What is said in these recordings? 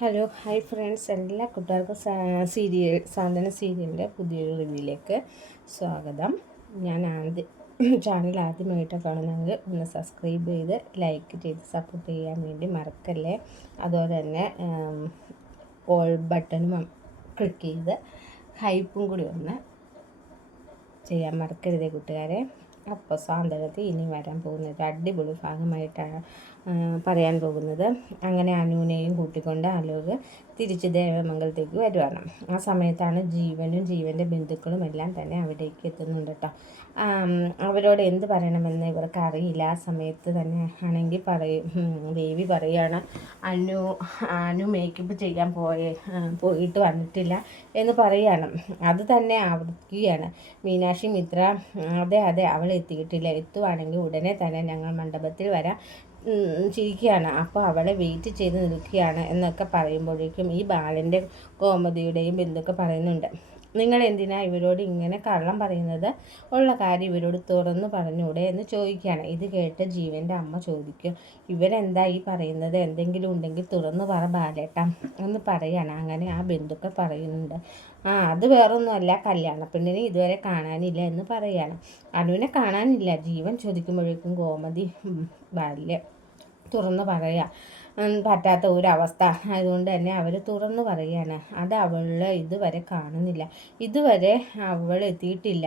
Hello hi friends, എല്ലാ കൂട്ടുകാർക്കും സാന്ത്വന സീരിയലിൻ്റെ പുതിയൊരു റിവ്യൂയിലേക്ക് സ്വാഗതം. ഞാൻ ചാനൽ ആദ്യമായിട്ട് കാണുന്നെങ്കിൽ ഒന്ന് സബ്സ്ക്രൈബ് ചെയ്ത് ലൈക്ക് ചെയ്ത് സപ്പോർട്ട് ചെയ്യാൻ വേണ്ടി മറക്കല്ലേ. അതുപോലെ തന്നെ ഓൾ ബട്ടണും ക്ലിക്ക് ചെയ്ത് ഹൈപ്പും കൂടി ഒന്ന് ചെയ്യാൻ മറക്കരുതേ കൂട്ടുകാരെ. അപ്പോൾ സാന്ത്വനത്തിൽ ഇനി വരാൻ പോകുന്ന ഒരു അടിപൊളി ഭാഗമായിട്ടാണ് പറയാൻ പോകുന്നത്. അങ്ങനെ അനുവിനെയും കൂട്ടിക്കൊണ്ട് ആലോക് തിരിച്ച് ദേവമംഗലത്തേക്ക് വരുവാണ്. ആ സമയത്താണ് ജീവൻ്റെ ബന്ധുക്കളും എല്ലാം തന്നെ അവിടേക്ക് എത്തുന്നുണ്ട് കേട്ടോ. അവരോട് എന്ത് പറയണമെന്ന് ഇവർക്ക് അറിയില്ല. ആ സമയത്ത് തന്നെ ആണെങ്കിൽ ദേവി പറയുകയാണ്, അനു മേക്കപ്പ് ചെയ്യാൻ പോയിട്ട് വന്നിട്ടില്ല എന്ന് പറയുകയാണ്. അത് തന്നെ ആവർത്തിക്കുകയാണ് മീനാക്ഷി മിത്ര. അതെ അവൾ എത്തിയിട്ടില്ല, എത്തുവാണെങ്കിൽ ഉടനെ തന്നെ ഞങ്ങൾ മണ്ഡപത്തിൽ വരാം ചിരിക്കുകയാണ്. അപ്പോൾ അവളെ വെയിറ്റ് ചെയ്ത് നിൽക്കുകയാണ് എന്നൊക്കെ പറയുമ്പോഴേക്കും ഈ ബാലൻ്റെ ഗോമതിയുടെയും ബന്ധുക്കെ പറയുന്നുണ്ട്, നിങ്ങൾ എന്തിനാ ഇവരോട് ഇങ്ങനെ കള്ളം പറയുന്നത്? ഉള്ള കാര്യം ഇവരോട് തുറന്നു പറഞ്ഞൂടെ എന്ന് ചോദിക്കുകയാണ്. ഇത് കേട്ട് ജീവൻ്റെ അമ്മ ചോദിക്കും, ഇവരെന്താ ഈ പറയുന്നത്? എന്തെങ്കിലും ഉണ്ടെങ്കിൽ തുറന്നു പറ ബാലേട്ട എന്ന് പറയുകയാണ്. അങ്ങനെ ആ ബന്ധുക്കൾ പറയുന്നുണ്ട്, അത് വേറൊന്നുമല്ല, കല്യാണ പെണ്ണിനെ ഇതുവരെ കാണാനില്ല എന്ന് പറയുകയാണ്. അനുവിനെ കാണാനില്ല ജീവൻ ചോദിക്കുമ്പോഴേക്കും ഗോമതി ബാല്യം തുറന്നു പറയുക പറ്റാത്ത ഒരവസ്ഥ ആയതുകൊണ്ട് തന്നെ അവർ തുറന്നു പറയുകയാണ്. അത് അവളെ ഇതുവരെ കാണുന്നില്ല, ഇതുവരെ അവൾ എത്തിയിട്ടില്ല,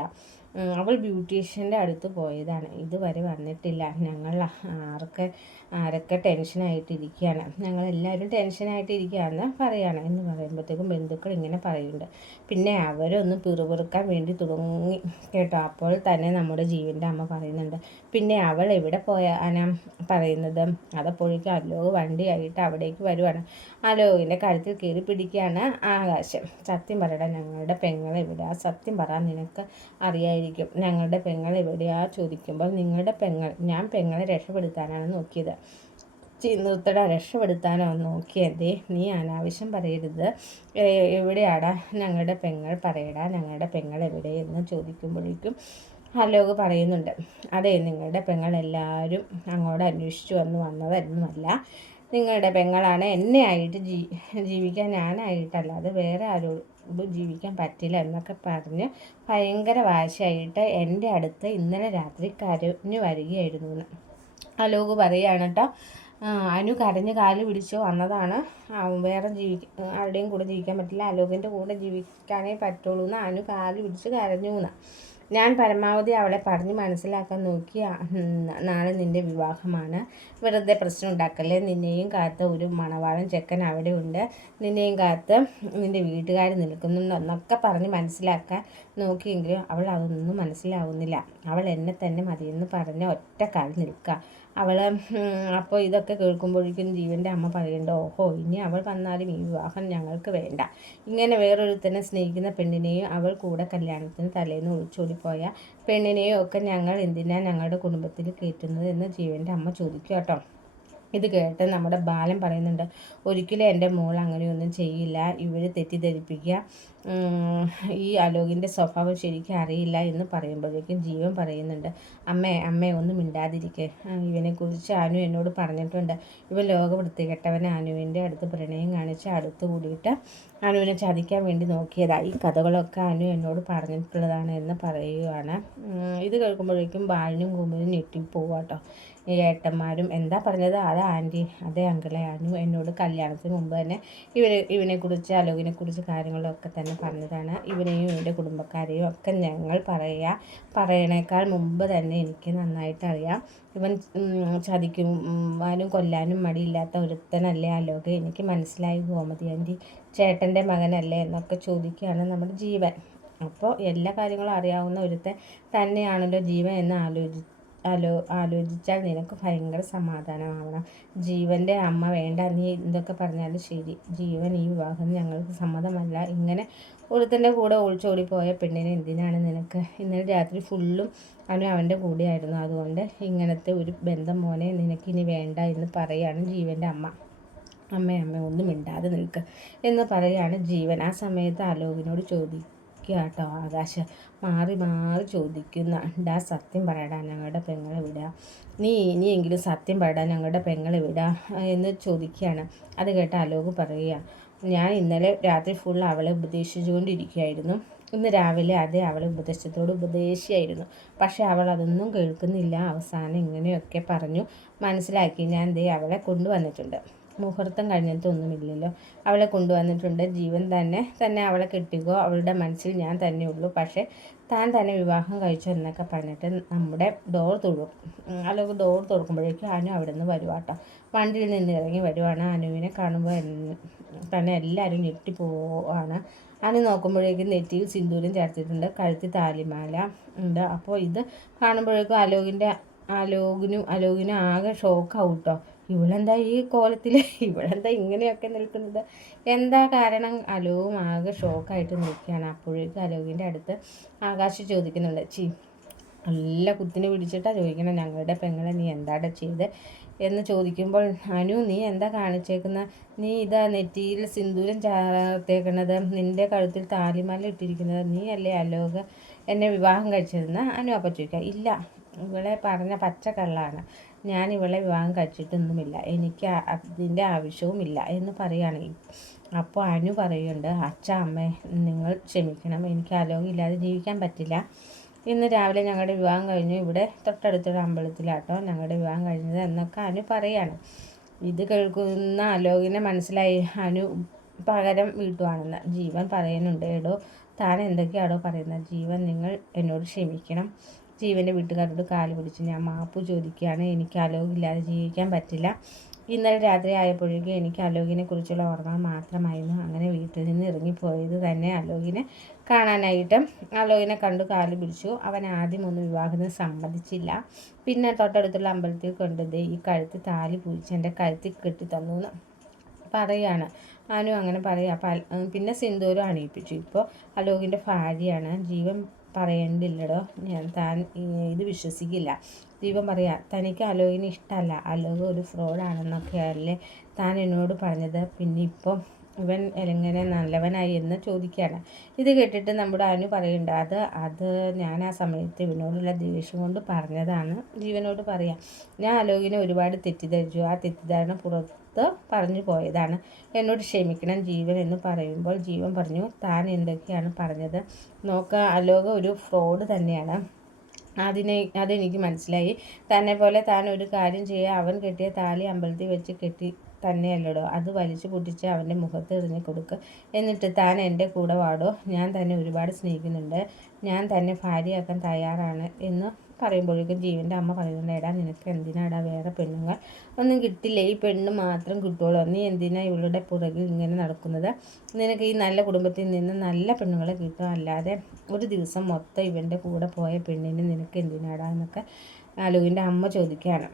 അവൾ ബ്യൂട്ടീഷ്യൻ്റെ അടുത്ത് പോയതാണ്, ഇതുവരെ വന്നിട്ടില്ല. ഞങ്ങൾ ആരൊക്കെ ടെൻഷനായിട്ടിരിക്കുകയാണ്, ഞങ്ങളെല്ലാവരും ടെൻഷനായിട്ടിരിക്കുകയാണെന്ന് പറയുകയാണ്. എന്ന് പറയുമ്പോഴത്തേക്കും ബന്ധുക്കൾ ഇങ്ങനെ പറയുന്നുണ്ട്. പിന്നെ അവരൊന്ന് പിറുപിറുക്കാൻ വേണ്ടി തുടങ്ങി കേട്ടോ. അപ്പോൾ തന്നെ നമ്മുടെ ജീവൻ്റെ അമ്മ പറയുന്നുണ്ട്, പിന്നെ അവൾ എവിടെ പോയാനാ പറയുന്നത്? അതപ്പോഴേക്കും അലോക് വണ്ടിയായിട്ട് അവിടേക്ക് വരുവാണ്. അലോകിൻ്റെ കഴുത്തിൽ കയറി പിടിക്കുകയാണ് ആകാശം. സത്യം പറയടാ, ഞങ്ങളുടെ പെങ്ങളെവിടെയാ? സത്യം പറ, നിനക്ക് അറിയായിരിക്കും ഞങ്ങളുടെ പെങ്ങൾ എവിടെയാ ചോദിക്കുമ്പോൾ നിങ്ങളുടെ ഞാൻ പെങ്ങളെ രക്ഷപ്പെടുത്താനാണ് നോക്കിയത്. നിർത്തട, രക്ഷപ്പെടുത്താനോ നോക്കിയതേ, നീ അനാവശ്യം പറയരുത്. എവിടെയാടാ ഞങ്ങളുടെ പെങ്ങൾ? പറയടാ, ഞങ്ങളുടെ പെങ്ങൾ എവിടെയെന്ന് ചോദിക്കുമ്പോഴേക്കും അലോക് പറയുന്നുണ്ട്, അതെ നിങ്ങളുടെ പെങ്ങൾ എല്ലാവരും അങ്ങോട്ട് അന്വേഷിച്ചു വന്നതൊന്നുമല്ല, നിങ്ങളുടെ പെങ്ങളാണ്. എന്നെ ആയിട്ട് ജീവിക്കാൻ ഞാനായിട്ടല്ലാതെ വേറെ ആരോടും ജീവിക്കാൻ പറ്റില്ല എന്നൊക്കെ പറഞ്ഞ് ഭയങ്കര വാശിയായിട്ട് എൻ്റെ അടുത്ത് ഇന്നലെ രാത്രി കരഞ്ഞു വരികയായിരുന്നു എന്ന് അലോക് പറയുകയാണ് കേട്ടോ. അനു കരഞ്ഞ് കാല് പിടിച്ച് വന്നതാണ്, വേറെ ആരുടെയും കൂടെ ജീവിക്കാൻ പറ്റില്ല, അലോകിൻ്റെ കൂടെ ജീവിക്കാനേ പറ്റുള്ളൂ എന്ന് അനു കാല് പിടിച്ച് കരഞ്ഞു എന്ന്. ഞാൻ പരമാവധി അവളെ പറഞ്ഞ് മനസ്സിലാക്കാൻ നോക്കി, നാളെ നിൻ്റെ വിവാഹമാണ്, വെറുതെ പ്രശ്നം ഉണ്ടാക്കല്ലേ, നിന്നെയും കാത്ത് ഒരു മണവാളൻ ചെക്കൻ അവിടെ ഉണ്ട്, നിന്നെയും കാത്ത് നിൻ്റെ വീട്ടുകാർ നിൽക്കുന്നുണ്ടെന്നൊക്കെ പറഞ്ഞ് മനസ്സിലാക്കാൻ നോക്കിയെങ്കിലും അവൾ അതൊന്നും മനസ്സിലാവുന്നില്ല. അവൾ എന്നെ തന്നെ മതിയെന്ന് പറഞ്ഞ ഒറ്റ കാലിൽ നിൽക്കുക അവൾ. അപ്പോൾ ഇതൊക്കെ കേൾക്കുമ്പോഴേക്കും ജീവൻ്റെ അമ്മ പറയണ്ട, ഓഹോ ഇനി അവൾ വന്നാലും ഈ വിവാഹം ഞങ്ങൾക്ക് വേണ്ട, ഇങ്ങനെ വേറൊരുത്തനെ സ്നേഹിക്കുന്ന പെണ്ണിനെയും അവൾ കൂടെ കല്യാണത്തിന് തലേന്ന് ഒളിച്ചോടിപ്പോയ പെണ്ണിനെയും ഒക്കെ ഞങ്ങൾ എന്തിനാണ് ഞങ്ങളുടെ കുടുംബത്തിൽ കയറ്റുന്നത് എന്ന് ജീവൻ്റെ അമ്മ ചോദിക്കും കേട്ടോ. ഇത് കേട്ട് നമ്മുടെ ബാലൻ പറയുന്നുണ്ട്, ഒരിക്കലും എൻ്റെ മോൾ അങ്ങനെയൊന്നും ചെയ്യില്ല, ഇവർ തെറ്റിദ്ധരിപ്പിക്കുക, ഈ അലോകിൻ്റെ സ്വഭാവം ശരിക്കും അറിയില്ല എന്ന് പറയുമ്പോഴേക്കും ജീവൻ പറയുന്നുണ്ട്, അമ്മേ ഒന്നും മിണ്ടാതിരിക്കെ, ഇവനെക്കുറിച്ച് അനു എന്നോട് പറഞ്ഞിട്ടുണ്ട്, ഇവൻ ലോക വൃത്തികെട്ടവനെ അനുവിൻ്റെ അടുത്ത് പ്രണയം കാണിച്ച് അടുത്ത് കൂടിയിട്ട് അനുവിനെ ചതിക്കാൻ വേണ്ടി നോക്കിയതാണ്, ഈ കഥകളൊക്കെ അനു എന്നോട് പറഞ്ഞിട്ടുള്ളതാണ് എന്ന് പറയുകയാണ്. ഇത് കേൾക്കുമ്പോഴേക്കും ബാലിനും കുമ്പനും ഞെട്ടിപ്പോവാട്ടോ. ഏട്ടന്മാരും എന്താ പറഞ്ഞത്? അത് ആൻറ്റി, അതേ അങ്കിളെ, അനു എന്നോട് കല്യാണത്തിന് മുമ്പ് തന്നെ ഇവനെക്കുറിച്ച് അലോകിനെക്കുറിച്ച് കാര്യങ്ങളൊക്കെ തന്നെ പറഞ്ഞതാണ്, ഇവനെയും ഇവൻ്റെ കുടുംബക്കാരെയും ഒക്കെ ഞങ്ങൾ പറയണേക്കാൾ മുമ്പ് തന്നെ എനിക്ക് നന്നായിട്ട് അറിയാം, ഇവൻ ചതിക്കുവാനും കൊല്ലാനും മടിയില്ലാത്ത ഒരുത്തനല്ലേ അലോക്, എനിക്ക് മനസ്സിലായി ഗോമതി ആൻറ്റി, ചേട്ടൻ്റെ മകനല്ലേ എന്നൊക്കെ ചോദിക്കുകയാണ് നമ്മുടെ ജീവൻ. അപ്പോൾ എല്ലാ കാര്യങ്ങളും അറിയാവുന്ന ഒരുത്തൻ തന്നെയാണല്ലോ ജീവൻ എന്ന് ആലോചിച്ചാൽ നിനക്ക് ഭയങ്കര സമാധാനമാവണം. ജീവൻ്റെ അമ്മ വേണ്ട, നീ എന്തൊക്കെ പറഞ്ഞാലും ശരി, ജീവൻ ഈ വിവാഹം ഞങ്ങൾക്ക് സമ്മതമല്ല, ഇങ്ങനെ ഒരുത്തൻ്റെ കൂടെ ഒളിച്ചോടിപ്പോയ പെണ്ണിനെ എന്തിനാണ് നിനക്ക്? ഇന്നലെ രാത്രി ഫുള്ളും അവൻ്റെ കൂടെയായിരുന്നു, അതുകൊണ്ട് ഇങ്ങനത്തെ ഒരു ബന്ധം മോനെ നിനക്കിനി വേണ്ട എന്ന് പറയുകയാണ് ജീവൻ്റെ അമ്മ. അമ്മ ഒന്നും മിണ്ടാതെ നിൽക്കുക എന്ന് പറയുകയാണ് ജീവൻ. ആ സമയത്ത് അലോകിനോട് ചോദിക്കുകയാണ്, ചോദിക്കുക കേട്ടോ ആകാശ്. മാറി മാറി ചോദിക്കുന്ന ഡാ സത്യം പറയടാ, ഞങ്ങളുടെ പെങ്ങളെ വിടുക, നീ ഇനിയെങ്കിലും സത്യം പറയടാ, ഞങ്ങളുടെ പെങ്ങളെ വിടുക എന്ന് ചോദിക്കുകയാണ്. അത് കേട്ട അലോക് പറയുക, ഞാൻ ഇന്നലെ രാത്രി ഫുൾ അവളെ ഉപദേശിച്ചുകൊണ്ടിരിക്കുകയായിരുന്നു. ഇന്ന് രാവിലെ അതേ അവളെ ഉപദേശിയായിരുന്നു. പക്ഷെ അവൾ അതൊന്നും കേൾക്കുന്നില്ല. അവസാനം ഇങ്ങനെയൊക്കെ പറഞ്ഞു മനസ്സിലാക്കി ഞാൻ ദേ അവളെ കൊണ്ടുവന്നിട്ടുണ്ട്. മുഹൂർത്തം കഴിഞ്ഞിട്ടൊന്നുമില്ലല്ലോ, അവളെ കൊണ്ടുവന്നിട്ടുണ്ട്. ജീവൻ തന്നെ അവളെ കെട്ടിക്കോ, അവളുടെ മനസ്സിൽ ഞാൻ തന്നെ ഉള്ളൂ. പക്ഷേ താൻ തന്നെ വിവാഹം കഴിച്ചോ എന്നൊക്കെ പറഞ്ഞിട്ട് നമ്മുടെ ഡോർ അല്ലെങ്കിൽ ഡോർ തുറക്കുമ്പോഴേക്കും അനു അവിടെ നിന്ന് വരുവാട്ടോ. വണ്ടിയിൽ നിന്ന് ഇറങ്ങി വരുവാണ്. അനുവിനെ കാണുമ്പോൾ തന്നെ എല്ലാവരും ഞെട്ടിപ്പോവാണ്. അനു നോക്കുമ്പോഴേക്കും നെറ്റിയിൽ സിന്ദൂരം ചേർത്തിട്ടുണ്ട്, കഴുത്തിൽ താലിമാല ഉണ്ട്. അപ്പോൾ ഇത് കാണുമ്പോഴേക്കും അലോകിനും ആകെ ഷോക്കാവും കേട്ടോ. ഇവളെന്താ ഈ കോലത്തിൽ, ഇവളെന്താ ഇങ്ങനെയൊക്കെ നിൽക്കുന്നത്, എന്താ കാരണം? അലോകും ആകെ ഷോക്കായിട്ട് നിൽക്കുകയാണ്. അപ്പോഴേക്കും അലോകിൻ്റെ അടുത്ത് ആകാശ് ചോദിക്കുന്നുണ്ട്, നല്ല കുത്തിനെ പിടിച്ചിട്ടാണ് ചോദിക്കണം, ഞങ്ങളുടെ പെങ്ങളെ നീ എന്താടാ ചെയ്ത് എന്ന് ചോദിക്കുമ്പോൾ, അനു നീ എന്താ കാണിച്ചേക്കുന്ന, നീ ഇതാ നെറ്റിയിൽ സിന്ദൂരം ചേർത്തേക്കുന്നത്, നിൻ്റെ കഴുത്തിൽ താലിമാല ഇട്ടിരിക്കുന്നത്, നീ അല്ലേ അലോക് എന്നെ വിവാഹം കഴിച്ചതെന്ന് അനു അപ്പം ചോദിക്കുക. ഇല്ല, ഇവളെ പറഞ്ഞ പച്ചക്കള്ളാണ്, ഞാൻ ഇവളെ വിവാഹം കഴിച്ചിട്ടൊന്നുമില്ല, എനിക്ക് അതിൻ്റെ ആവശ്യവുമില്ല എന്ന് പറയുകയാണ്. അപ്പോൾ അനു പറയുന്നുണ്ട്, അമ്മേ നിങ്ങൾ ക്ഷമിക്കണം, എനിക്ക് അലോകില്ലാതെ ജീവിക്കാൻ പറ്റില്ല. ഇന്ന് രാവിലെ ഞങ്ങളുടെ വിവാഹം കഴിഞ്ഞു, ഇവിടെ തൊട്ടടുത്തൊരു അമ്പലത്തിലാട്ടോ ഞങ്ങളുടെ വിവാഹം കഴിഞ്ഞത് എന്നൊക്കെ അനു പറയാണ്. ഇത് കേൾക്കുന്ന അലോകിനെ മനസ്സിലായി അനു പകരം വീട്ടുവാണെന്ന്. ജീവൻ പറയുന്നുണ്ട്, എടോ താൻ എന്തൊക്കെയാണോ പറയുന്നത്, ജീവൻ നിങ്ങൾ എന്നോട് ക്ഷമിക്കണം. ജീവൻ്റെ വീട്ടുകാരോട് കാല് പിടിച്ച് ഞാൻ മാപ്പ് ചോദിക്കുകയാണ്, എനിക്ക് അലോകില്ലാതെ ജീവിക്കാൻ പറ്റില്ല. ഇന്നലെ രാത്രി ആയപ്പോഴേക്കും എനിക്ക് അലോകിനെ കുറിച്ചുള്ള ഓർമ്മകൾ മാത്രമായിരുന്നു. അങ്ങനെ വീട്ടിൽ നിന്ന് ഇറങ്ങിപ്പോയത് തന്നെ അലോകിനെ കാണാനായിട്ട്. അലോകിനെ കണ്ടു കാല് പിടിച്ചു. അവൻ ആദ്യം ഒന്നും വിവാഹത്തിന് സമ്മതിച്ചില്ല. പിന്നെ തൊട്ടടുത്തുള്ള അമ്പലത്തിൽ കൊണ്ടത് ഈ കഴുത്ത് താലി പൂജിച്ച് എൻ്റെ കഴുത്തിൽ കെട്ടി തന്നു എന്ന് പറയാണ്. അനു അങ്ങനെ പറയാം. പിന്നെ സിന്ദൂരം അണിയിപ്പിച്ചു. ഇപ്പോൾ അലോകിൻ്റെ ഭാര്യയാണ്. ജീവൻ പറയേണ്ടില്ലടോ, താൻ ഇത് വിശ്വസിക്കില്ല. ജീവൻ പറയാ, തനിക്ക് അലോകിനെ ഇഷ്ടമല്ല, അലോക് ഒരു ഫ്രോഡാണെന്നൊക്കെയല്ലേ താൻ എന്നോട് പറഞ്ഞത്, പിന്നെ ഇപ്പം ഇവൻ എങ്ങനെ നല്ലവനായി എന്ന് ചോദിക്കുകയാണ്. ഇത് കേട്ടിട്ട് നമ്മുടെ അനു പറയുന്നുണ്ട്, അത് ഞാൻ ആ സമയത്ത് ഇവനോടുള്ള ദേഷ്യം കൊണ്ട് പറഞ്ഞതാണ്. ജീവനോട് പറയാം, ഞാൻ അലോകിനെ ഒരുപാട് തെറ്റിദ്ധരിച്ചു, ആ തെറ്റിദ്ധാരണ പുറത്ത് പറഞ്ഞു പോയതാണ്, എന്നോട് ക്ഷമിക്കണം ജീവൻ എന്ന് പറയുമ്പോൾ ജീവൻ പറഞ്ഞു, താൻ എന്തൊക്കെയാണ് പറഞ്ഞത്, അലോക് ഒരു ഫ്രോഡ് തന്നെയാണ്, അതെനിക്ക് മനസ്സിലായി. തന്നെ പോലെ താൻ ഒരു കാര്യം ചെയ്യുക, അവൻ കെട്ടിയ താലി അമ്പലത്തിൽ വെച്ച് കെട്ടി തന്നെയല്ലടോ, അത് വലിച്ചു പൊട്ടിച്ച് അവൻ്റെ മുഖത്ത് എറിഞ്ഞ് കൊടുക്കുക, എന്നിട്ട് താൻ എൻ്റെ കൂടെ വാടോ, ഞാൻ തന്നെ ഒരുപാട് സ്നേഹിക്കുന്നുണ്ട്, ഞാൻ തന്നെ ഭാര്യയാക്കാൻ തയ്യാറാണ് എന്ന് പറയുമ്പോഴേക്കും ജീവൻ്റെ അമ്മ പറയുന്നുണ്ട്, എടാ നിനക്ക് എന്തിനാടാ വേറെ പെണ്ണുങ്ങൾ ഒന്നും കിട്ടില്ല, ഈ പെണ്ണ് മാത്രം കിട്ടുള്ളൂ, നീ എന്തിനാ ഇവളുടെ പുറകിൽ ഇങ്ങനെ നടക്കുന്നത്, നിനക്ക് ഈ നല്ല കുടുംബത്തിൽ നിന്ന് നല്ല പെണ്ണുങ്ങളെ കിട്ടും, അല്ലാതെ ഒരു ദിവസം മൊത്തം ഇവൻ്റെ കൂടെ പോയ പെണ്ണിന് നിനക്ക് എന്തിനാടാ എന്നൊക്കെ അലോകിൻ്റെ അമ്മ ചോദിക്കുകയാണ്.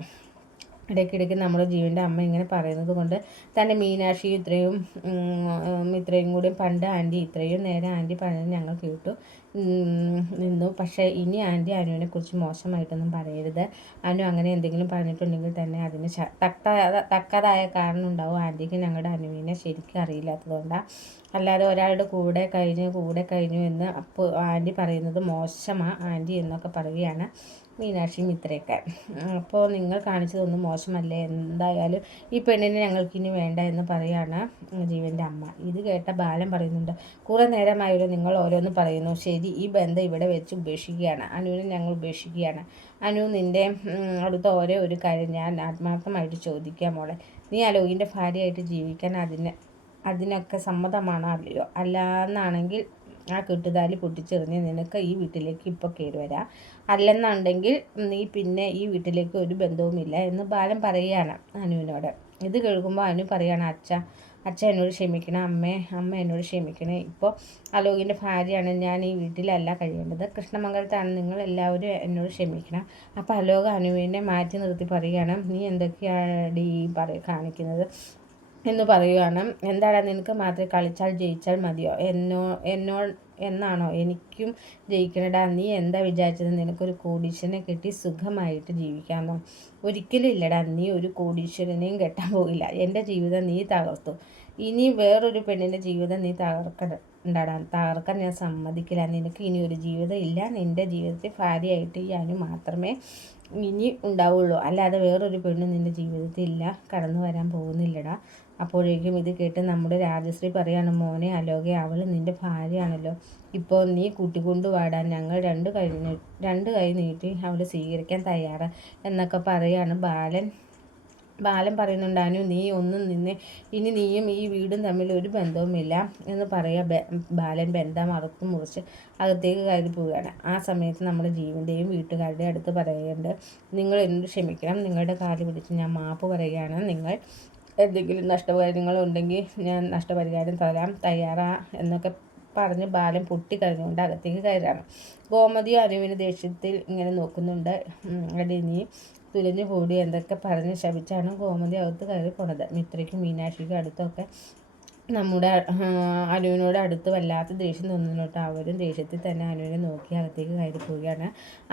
ഇടയ്ക്കിടയ്ക്ക് നമ്മുടെ ജീവൻ്റെ അമ്മ ഇങ്ങനെ പറയുന്നത് കൊണ്ട് തന്നെ മീനാക്ഷി ഇത്രയും കൂടി പണ്ട് ആൻറ്റി ഇത്രയും നേരം ആൻറ്റി പറഞ്ഞത് ഞങ്ങൾ കേട്ടു നിന്നു. പക്ഷേ ഇനി ആൻറ്റി അനുവിനെക്കുറിച്ച് മോശമായിട്ടൊന്നും പറയരുത്. അനു അങ്ങനെ എന്തെങ്കിലും പറഞ്ഞിട്ടുണ്ടെങ്കിൽ തന്നെ അതിന് തക്കതായ കാരണം ഉണ്ടാവും. ആൻറ്റിക്ക് ഞങ്ങളുടെ അനുവിനെ ശരിക്കും അറിയില്ലാത്തതുകൊണ്ടാണ്, അല്ലാതെ ഒരാളുടെ കൂടെ കഴിഞ്ഞു എന്ന് അപ്പോൾ ആൻറ്റി പറയുന്നത് മോശമാണ് ആൻറ്റി എന്നൊക്കെ പറയുകയാണ് മീനാക്ഷിയും ഇത്രയൊക്കെ. അപ്പോൾ നിങ്ങൾ കാണിച്ചതൊന്നും മോശമല്ലേ, എന്തായാലും ഈ പെണ്ണിനെ ഞങ്ങൾക്കിനി വേണ്ട എന്ന് പറയുകയാണ് ജീവൻ്റെ അമ്മ. ഇത് കേട്ട ബാലൻ പറയുന്നുണ്ട്, കുറേ നേരമായാലും നിങ്ങൾ ഓരോന്ന് പറയുന്നു, ശരി ഈ ബന്ധം ഇവിടെ വെച്ച് ഉപേക്ഷിക്കുകയാണ്, അനുവിനെ ഞങ്ങൾ ഉപേക്ഷിക്കുകയാണ്. അനു നിൻ്റെ അടുത്ത ഓരോ ഒരു കാര്യം ഞാൻ ആത്മാർത്ഥമായിട്ട് ചോദിക്കാം മോളെ, നീ അലോകിൻ്റെ ഭാര്യയായിട്ട് ജീവിക്കാൻ അതിനൊക്കെ സമ്മതമാണോ അല്ലയോ? അല്ലാന്നാണെങ്കിൽ ആ കെട്ടുതാലി പൊട്ടിച്ചെറിഞ്ഞ് നിനക്ക് ഈ വീട്ടിലേക്ക് ഇപ്പോൾ കയറി വരാം, അല്ലെന്നുണ്ടെങ്കിൽ നീ പിന്നെ ഈ വീട്ടിലേക്ക് ഒരു ബന്ധവുമില്ല എന്ന് ബാലൻ പറയുകയാണ് അനുവിനോട്. ഇത് കേൾക്കുമ്പോൾ അനു പറയുകയാണ്, അച്ഛ എന്നോട് ക്ഷമിക്കണം, അമ്മ എന്നോട് ക്ഷമിക്കണേ, ഇപ്പോൾ അലോകിൻ്റെ ഭാര്യയാണ്, ഞാൻ ഈ വീട്ടിലല്ല കഴിയേണ്ടത്, കൃഷ്ണമംഗലത്താണ്, നിങ്ങൾ എല്ലാവരും എന്നോട് ക്ഷമിക്കണം. അപ്പോൾ അലോക് അനുവിനെ മാറ്റി നിർത്തി പറയുകയാണ്, നീ എന്തൊക്കെയാണ് കാണിക്കുന്നത് എന്ന് പറയുകയാണ്. എന്താണ് നിനക്ക് മാത്രമേ കളിച്ചാൽ ജയിച്ചാൽ മതിയോ എന്നാണോ എനിക്കും ജയിക്കണടാ, നീ എന്താ വിചാരിച്ചത്, നിനക്കൊരു കോടീശ്വരനെ കെട്ടി സുഖമായിട്ട് ജീവിക്കാമെന്നോ? ഒരിക്കലും ഇല്ലടാ, നീ ഒരു കോടീശ്വരനെയും കെട്ടാൻ പോകില്ല, എൻ്റെ ജീവിതം നീ തകർത്തു, ഇനി വേറൊരു പെണ്ണിൻ്റെ ജീവിതം നീ തകർക്കാൻ ഞാൻ സമ്മതിക്കില്ല. നിനക്ക് ഇനി ഒരു ജീവിതം ഇല്ല. നിൻ്റെ ജീവിതത്തിൽ ഭാര്യയായിട്ട് ഈ അനു മാത്രമേ ഇനി ഉണ്ടാവുള്ളൂ. അല്ലാതെ വേറൊരു പെണ്ണ് നിൻ്റെ ജീവിതത്തിൽ ഇല്ല, കടന്നു വരാൻ പോകുന്നില്ലടാ. അപ്പോഴേക്കും ഇത് കേട്ട് നമ്മുടെ രാജശ്രീ പറയാണ്, മോനെ അലോകെ, അവൾ നിൻ്റെ ഭാര്യയാണല്ലോ. ഇപ്പോൾ നീ കൂട്ടിക്കൊണ്ടു വാടാൻ ഞങ്ങൾ രണ്ട് കൈ നീട്ടി അവളെ സ്വീകരിക്കാൻ തയ്യാറ് എന്നൊക്കെ പറയാണ് ബാലൻ പറയുന്നുണ്ട്. അനു, നീ ഒന്നും നിന്ന്, ഇനി നീയും ഈ വീടും തമ്മിൽ ഒരു ബന്ധവുമില്ല എന്ന് ബാലൻ ബന്ധം അറുത്ത് മുറിച്ച് അകത്തേക്ക് കയറി പോവുകയാണ്. ആ സമയത്ത് നമ്മുടെ ജീവൻ്റെയും വീട്ടുകാരുടെ അടുത്ത് പറയുന്നുണ്ട്, നിങ്ങൾ എന്നോട് ക്ഷമിക്കണം, നിങ്ങളുടെ കാല് പിടിച്ച് ഞാൻ മാപ്പ് പറയുകയാണ്. നിങ്ങൾ എന്തെങ്കിലും നഷ്ടപരിഹാരങ്ങളുണ്ടെങ്കിൽ ഞാൻ നഷ്ടപരിഹാരം തരാം, തയ്യാറാ എന്നൊക്കെ പറഞ്ഞ് ബാലൻ പൊട്ടിക്കരഞ്ഞുകൊണ്ട് അകത്തേക്ക് കയറാണ്. ഗോമതി അനുവിന് ദേഷ്യത്തിൽ ഇങ്ങനെ നോക്കുന്നുണ്ട്. അടി നീ തുലഞ്ഞു കൂടി എന്തൊക്കെ പറഞ്ഞ് ശപിച്ചാണ് ഗോമതി അകത്ത് കയറി പോണത്. മിത്രയ്ക്കും മീനാക്ഷിക്കും അടുത്തൊക്കെ നമ്മുടെ അനുവിനോട് അടുത്ത് വല്ലാത്ത ദേഷ്യം തോന്നുന്നുണ്ട്. അവരും ദേഷ്യത്തിൽ തന്നെ അനുവിനെ നോക്കി അകത്തേക്ക് കയറി പോവുകയാണ്.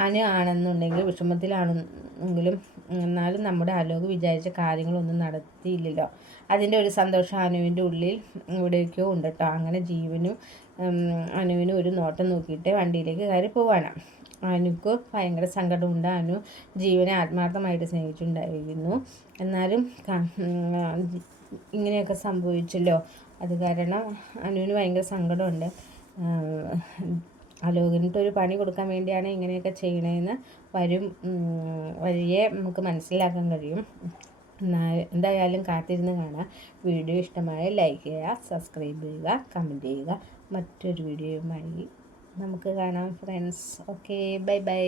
അനു ആണെന്നുണ്ടെങ്കിൽ വിഷമത്തിലാണെങ്കിലും എന്നാലും നമ്മുടെ അലോക് വിചാരിച്ച കാര്യങ്ങളൊന്നും നടത്തിയില്ലല്ലോ. അതിൻ്റെ ഒരു സന്തോഷം അനുവിൻ്റെ ഉള്ളിൽ ഇവിടേക്കോ ഉണ്ട് കേട്ടോ. അങ്ങനെ അനുവിനും ഒരു നോട്ടം നോക്കിയിട്ട് വണ്ടിയിലേക്ക് കയറി പോവാണ്. അനുക്ക് ഭയങ്കര സങ്കടമുണ്ട്. അനു ജീവനെ ആത്മാർത്ഥമായിട്ട് സ്നേഹിച്ചിട്ടുണ്ടായിരുന്നു. എന്നാലും ഇങ്ങനെയൊക്കെ സംഭവിച്ചല്ലോ. അത് കാരണം അനുവിന് ഭയങ്കര സങ്കടമുണ്ട്. അലോകിനിട്ടൊരു പണി കൊടുക്കാൻ വേണ്ടിയാണ് ഇങ്ങനെയൊക്കെ ചെയ്യണതെന്ന് വഴിയെ നമുക്ക് മനസ്സിലാക്കാൻ കഴിയും. എന്തായാലും കാത്തിരുന്ന് കാണാം. വീഡിയോ ഇഷ്ടമായ ലൈക്ക് ചെയ്യുക, സബ്സ്ക്രൈബ് ചെയ്യുക, കമൻറ്റ് ചെയ്യുക. മറ്റൊരു വീഡിയോയുമായി നമുക്ക് കാണാം ഫ്രണ്ട്സ്. Okay, bye bye.